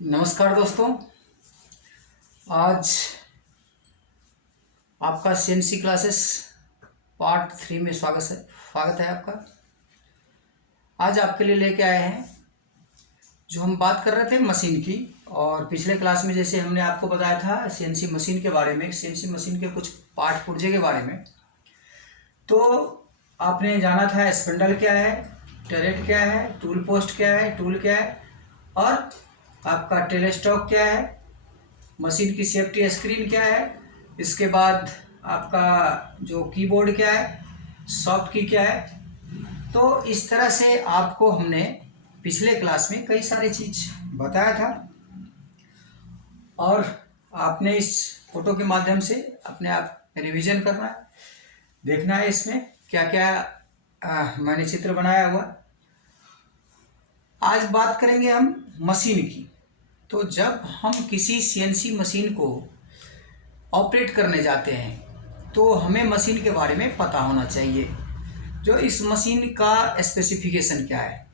नमस्कार दोस्तों। आज आपका सीएनसी क्लासेस पार्ट 3 में स्वागत है आपका। आज आपके लिए लेके आए हैं, जो हम बात कर रहे थे मशीन की, और पिछले क्लास में जैसे हमने आपको बताया था सीएनसी मशीन के बारे में, सीएनसी मशीन के कुछ पार्ट पुर्जे के बारे में। तो आपने जाना था स्पिंडल क्या है, टरेट क्या है, टूल पोस्ट क्या है, टूल क्या है, और आपका टेलेस्टॉक क्या है, मशीन की सेफ्टी स्क्रीन क्या है, इसके बाद आपका जो कीबोर्ड क्या है, सॉफ्ट की क्या है। तो इस तरह से आपको हमने पिछले क्लास में कई सारी चीज़ बताया था, और आपने इस फोटो के माध्यम से अपने आप रिवीजन करना है, देखना है इसमें क्या क्या मैंने चित्र बनाया हुआ। आज बात करेंगे हम मशीन की। तो जब हम किसी सीएनसी मशीन को ऑपरेट करने जाते हैं तो हमें मशीन के बारे में पता होना चाहिए, जो इस मशीन का स्पेसिफिकेशन क्या है।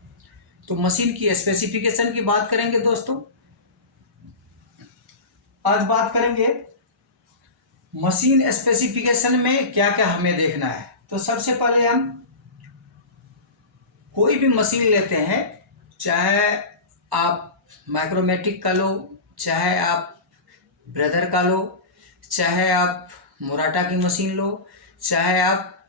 तो मशीन की स्पेसिफिकेशन की बात करेंगे दोस्तों। आज बात करेंगे मशीन स्पेसिफिकेशन में क्या क्या हमें देखना है। तो सबसे पहले हम कोई भी मशीन लेते हैं, चाहे आप माइक्रोमेटिक का लो, चाहे आप ब्रदर का लो, चाहे आप मोराटा की मशीन लो, चाहे आप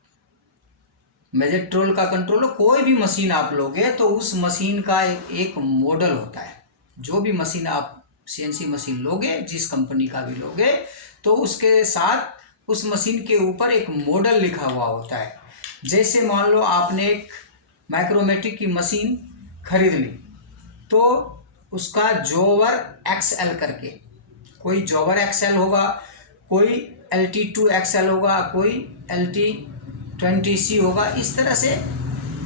मैजेट्रोल का कंट्रोल लो, कोई भी मशीन आप लोगे तो उस मशीन का एक मॉडल होता है। जो भी मशीन आप सीएनसी मशीन लोगे, जिस कंपनी का भी लोगे, तो उसके साथ उस मशीन के ऊपर एक मॉडल लिखा हुआ होता है। जैसे मान लो आपने एक माइक्रोमेटिक की मशीन खरीद ली, तो उसका जोवर एक्सएल करके, कोई जोवर एक्सएल होगा, कोई LT2 एक्सएल होगा, कोई LT20C होगा। इस तरह से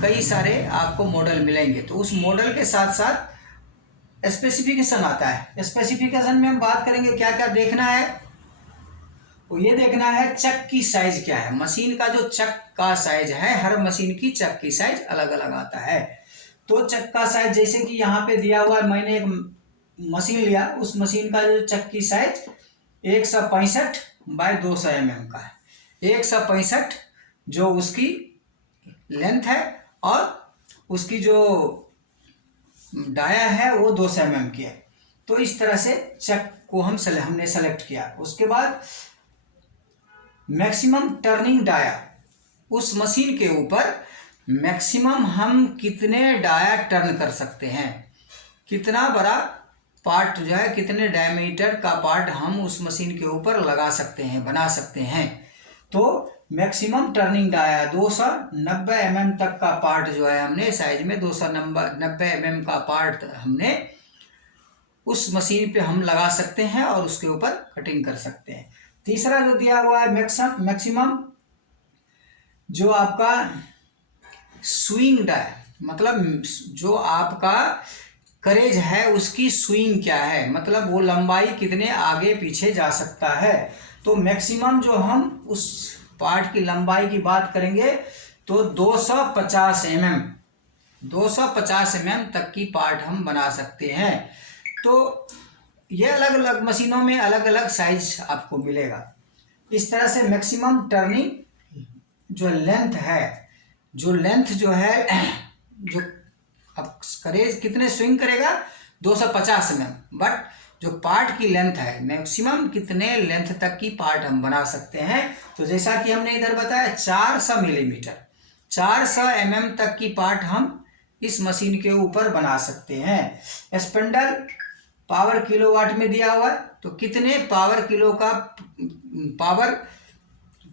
कई सारे आपको मॉडल मिलेंगे। तो उस मॉडल के साथ साथ स्पेसिफिकेशन आता है। स्पेसिफिकेशन में हम बात करेंगे क्या क्या देखना है। तो ये देखना है चक की साइज क्या है। मशीन का जो चक का साइज है, हर मशीन की चक की साइज अलग अलग आता है। तो चक का साइज जैसे कि यहाँ पे दिया हुआ है, मैंने एक मशीन लिया, उस मशीन का जो चक की साइज 165 बाय 200 mm का है। 165 जो उसकी लेंथ है, और उसकी जो डाया है वो 200 mm की है। तो इस तरह से चक को हमने सेलेक्ट किया। उसके बाद मैक्सिमम टर्निंग डाया, उस मशीन के ऊपर मैक्सिमम हम कितने डाया टर्न कर सकते हैं, कितना बड़ा पार्ट जो है, कितने डायमीटर का पार्ट हम उस मशीन के ऊपर लगा सकते हैं, बना सकते हैं। तो मैक्सिमम टर्निंग डाया 290 mm तक का पार्ट जो है हमने साइज में 290 mm का पार्ट हमने उस मशीन पे हम लगा सकते हैं और उसके ऊपर कटिंग कर सकते हैं। तीसरा जो दिया हुआ है मैक्सिमम जो आपका स्विंग डाया, मतलब जो आपका करेज है उसकी स्विंग क्या है, मतलब वो लंबाई कितने आगे पीछे जा सकता है। तो मैक्सिमम जो हम उस पार्ट की लंबाई की बात करेंगे तो 250 mm तक की पार्ट हम बना सकते हैं। तो ये अलग अलग मशीनों में अलग अलग साइज आपको मिलेगा। इस तरह से मैक्सिमम टर्निंग जो लेंथ है, जो लेंथ जो है, जो अब करेज कितने स्विंग करेगा 250 mm, बट जो पार्ट की लेंथ है मैक्सिमम कितने लेंथ तक की पार्ट हम बना सकते हैं। तो जैसा कि हमने इधर बताया 400 मिलीमीटर, 400 mm तक की पार्ट हम इस मशीन के ऊपर बना सकते हैं। स्पिंडल पावर किलोवाट में दिया हुआ है, तो कितने पावर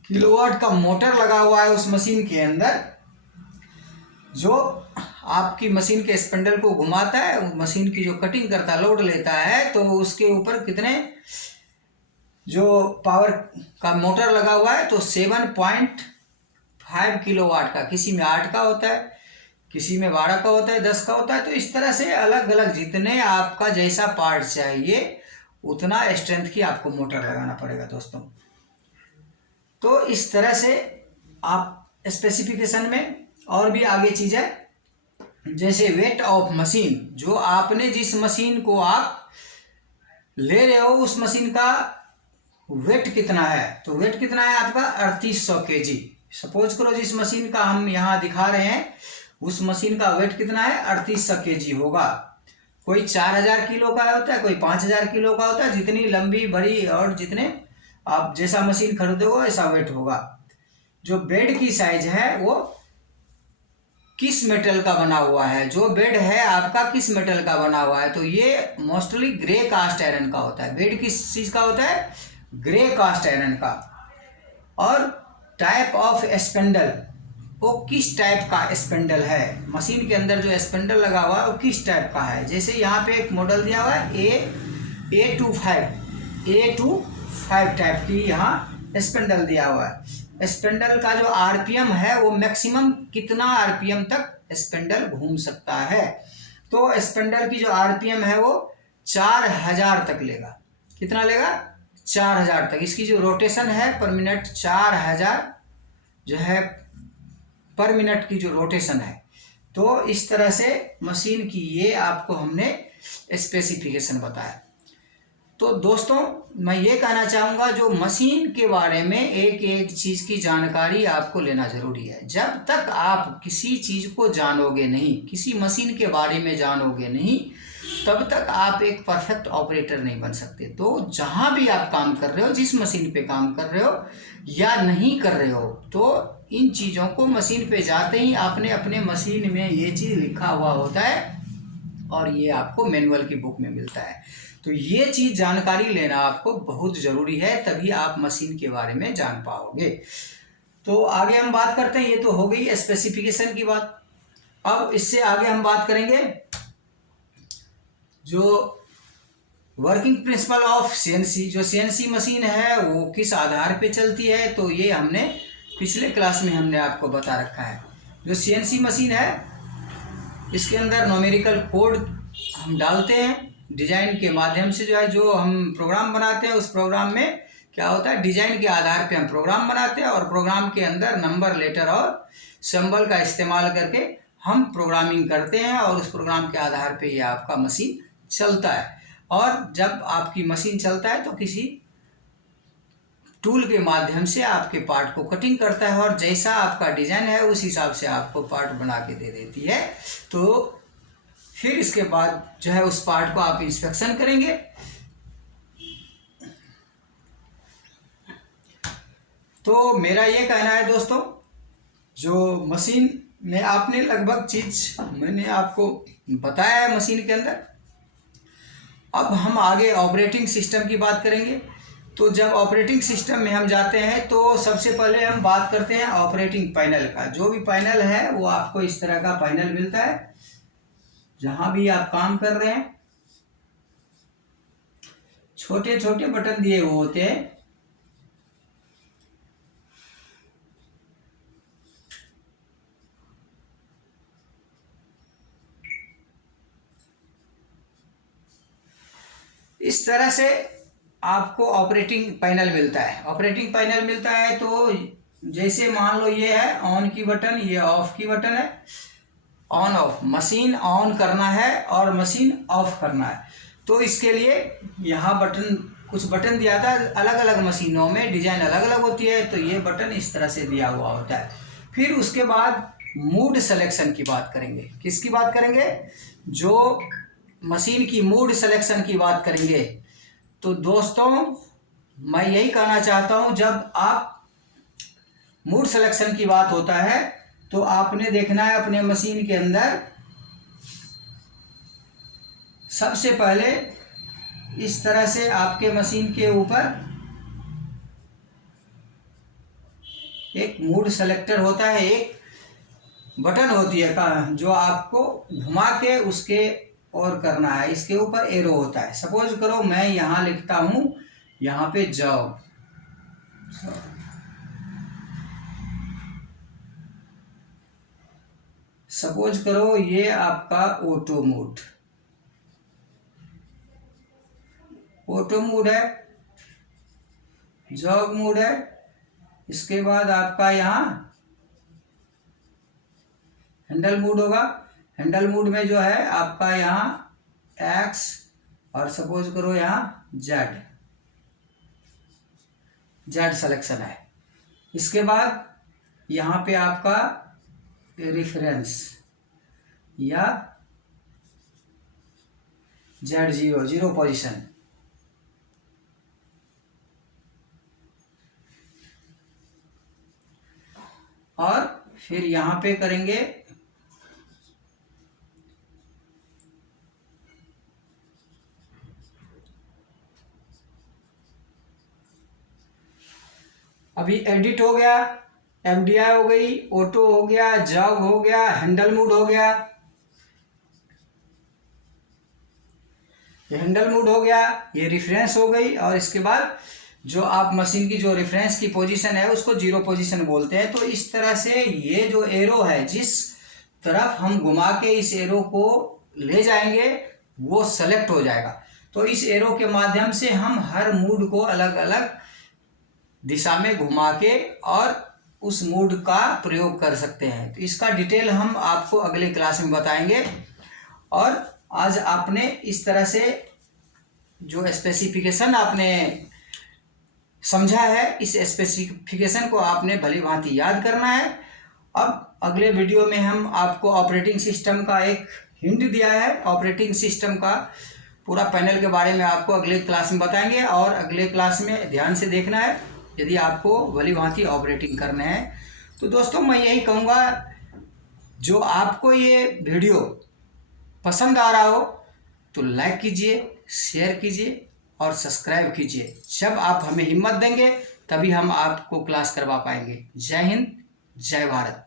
किलोवाट का मोटर लगा हुआ है उस मशीन के अंदर, जो आपकी मशीन के स्पिंडल को घुमाता है, मशीन की जो कटिंग करता लोड लेता है, तो उसके ऊपर कितने जो पावर का मोटर लगा हुआ है। तो 7.5 किलोवाट का, किसी में 8 का होता है, किसी में 12 का होता है, 10 का होता है। तो इस तरह से अलग अलग जितने आपका जैसा पार्ट चाहिए उतना स्ट्रेंथ की आपको मोटर लगाना पड़ेगा दोस्तों। तो इस तरह से आप स्पेसिफिकेशन में और भी आगे चीज़ है, जैसे वेट ऑफ मशीन, जो आपने जिस मशीन को आप ले रहे हो उस मशीन का वेट कितना है, तो वेट कितना है आपका 3800 kg। सपोज करो जिस मशीन का हम यहाँ दिखा रहे हैं उस मशीन का वेट कितना है 3800 kg होगा। कोई 4000 किलो का होता है, कोई 5000 किलो का होता है, जितनी लंबी बड़ी और जितने आप जैसा मशीन खरीदोगे ऐसा वेट होगा। जो बेड की साइज है वो किस मेटल का बना हुआ है, जो बेड है आपका किस मेटल का बना हुआ है, तो ये मोस्टली ग्रे कास्ट आयरन का होता है। बेड किस चीज़ का होता है, ग्रे कास्ट आयरन का। और टाइप ऑफ स्पेंडल, वो किस टाइप का स्पेंडल है, मशीन के अंदर जो स्पेंडल लगा हुआ है वो किस टाइप का है। जैसे यहाँ पे एक मॉडल दिया हुआ है A25 टाइप की यहाँ स्पेंडल दिया हुआ है। स्पेंडल का जो आरपीएम है वो मैक्सिमम कितना आरपीएम तक स्पेंडल घूम सकता है, तो स्पेंडल की जो आरपीएम है वो 4000 तक लेगा। कितना लेगा, 4000 तक। इसकी जो रोटेशन है पर मिनट 4000 जो है पर मिनट की जो रोटेशन है। तो इस तरह से मशीन की ये आपको हमने स्पेसिफिकेशन बताया। तो दोस्तों मैं ये कहना चाहूँगा जो मशीन के बारे में एक एक चीज़ की जानकारी आपको लेना ज़रूरी है। जब तक आप किसी चीज़ को जानोगे नहीं, किसी मशीन के बारे में जानोगे नहीं, तब तक आप एक परफेक्ट ऑपरेटर नहीं बन सकते। तो जहाँ भी आप काम कर रहे हो, जिस मशीन पे काम कर रहे हो या नहीं कर रहे हो, तो इन चीज़ों को मशीन पे जाते ही आपने अपने मशीन में ये चीज़ लिखा हुआ होता है और ये आपको मैनुअल की बुक में मिलता है। तो ये चीज़ जानकारी लेना आपको बहुत ज़रूरी है, तभी आप मशीन के बारे में जान पाओगे। तो आगे हम बात करते हैं, ये तो हो गई स्पेसिफिकेशन की बात। अब इससे आगे हम बात करेंगे जो वर्किंग प्रिंसिपल ऑफ सीएनसी। जो सीएनसी मशीन है वो किस आधार पे चलती है, तो ये हमने पिछले क्लास में हमने आपको बता रखा है। जो सीएनसी मशीन है इसके अंदर न्यूमेरिकल कोड हम डालते हैं डिजाइन के माध्यम से। जो हम प्रोग्राम बनाते हैं उस प्रोग्राम में क्या होता है, डिजाइन के आधार पे हम प्रोग्राम बनाते हैं और प्रोग्राम के अंदर नंबर, लेटर और सिंबल का इस्तेमाल करके हम प्रोग्रामिंग करते हैं और उस प्रोग्राम के आधार पे ये आपका मशीन चलता है। और जब आपकी मशीन चलता है तो किसी टूल के माध्यम से आपके पार्ट को कटिंग करता है और जैसा आपका डिजाइन है उस हिसाब से आपको पार्ट बना के दे देती है। तो फिर इसके बाद जो है उस पार्ट को आप इंस्पेक्शन करेंगे। तो मेरा ये कहना है दोस्तों, जो मशीन में आपने लगभग चीज़ मैंने आपको बताया है मशीन के अंदर। अब हम आगे ऑपरेटिंग सिस्टम की बात करेंगे। तो जब ऑपरेटिंग सिस्टम में हम जाते हैं तो सबसे पहले हम बात करते हैं ऑपरेटिंग पैनल का। जो भी पैनल है वो आपको इस तरह का पैनल मिलता है जहां भी आप काम कर रहे हैं। छोटे छोटे बटन दिए हुए होते हैं। इस तरह से आपको ऑपरेटिंग पैनल मिलता है। ऑपरेटिंग पैनल मिलता है तो जैसे मान लो ये है ऑन की बटन, ये ऑफ की बटन है। ऑन ऑफ, मशीन ऑन करना है और मशीन ऑफ करना है। तो इसके लिए यहाँ बटन, कुछ बटन दिया था। अलग अलग मशीनों में डिजाइन अलग अलग होती है, तो ये बटन इस तरह से दिया हुआ होता है। फिर उसके बाद मूड सिलेक्शन की बात करेंगे। किसकी बात करेंगे, जो मशीन की मूड सिलेक्शन की बात करेंगे। तो दोस्तों मैं यही कहना चाहता हूँ, जब आप मूड सिलेक्शन की बात होता है तो आपने देखना है अपने मशीन के अंदर सबसे पहले इस तरह से आपके मशीन के ऊपर एक मूड सेलेक्टर होता है, एक बटन होती है जो आपको घुमा के उसके और करना है। इसके ऊपर एरो होता है। सपोज करो मैं यहाँ लिखता हूँ, यहाँ पे जाओ, सपोज करो ये आपका ऑटो मोड है, जॉग मोड है। इसके बाद आपका यहाँ हैंडल मोड होगा। हैंडल मोड में जो है आपका यहाँ एक्स और सपोज करो यहाँ जेड सिलेक्शन है। इसके बाद यहाँ पे आपका रेफरेंस या Z0 पोजीशन, और फिर यहाँ पे करेंगे अभी एडिट हो गया, FDI हो गई, ऑटो हो गया, जॉब हो गया, हैंडल मूड हो गया, ये हैंडल मूड हो गया, ये रेफरेंस हो गई। और इसके बाद जो आप मशीन की जो रेफरेंस की पोजीशन है उसको 0 पोजीशन बोलते हैं। तो इस तरह से ये जो एरो है, जिस तरफ हम घुमा के इस एरो को ले जाएंगे वो सेलेक्ट हो जाएगा। तो इस एरो के माध्यम से हम हर मूड को अलग अलग दिशा में घुमा के और उस मूड का प्रयोग कर सकते हैं। तो इसका डिटेल हम आपको अगले क्लास में बताएंगे। और आज आपने इस तरह से जो स्पेसिफिकेशन आपने समझा है, इस स्पेसिफिकेशन को आपने भली भांति याद करना है। अब अगले वीडियो में हम आपको ऑपरेटिंग सिस्टम का एक हिंट दिया है, ऑपरेटिंग सिस्टम का पूरा पैनल के बारे में आपको अगले क्लास में बताएंगे। और अगले क्लास में ध्यान से देखना है यदि आपको भली भांति ऑपरेटिंग करना है। तो दोस्तों मैं यही कहूँगा, जो आपको ये वीडियो पसंद आ रहा हो तो लाइक कीजिए, शेयर कीजिए और सब्सक्राइब कीजिए। जब आप हमें हिम्मत देंगे तभी हम आपको क्लास करवा पाएंगे। जय हिंद, जय भारत।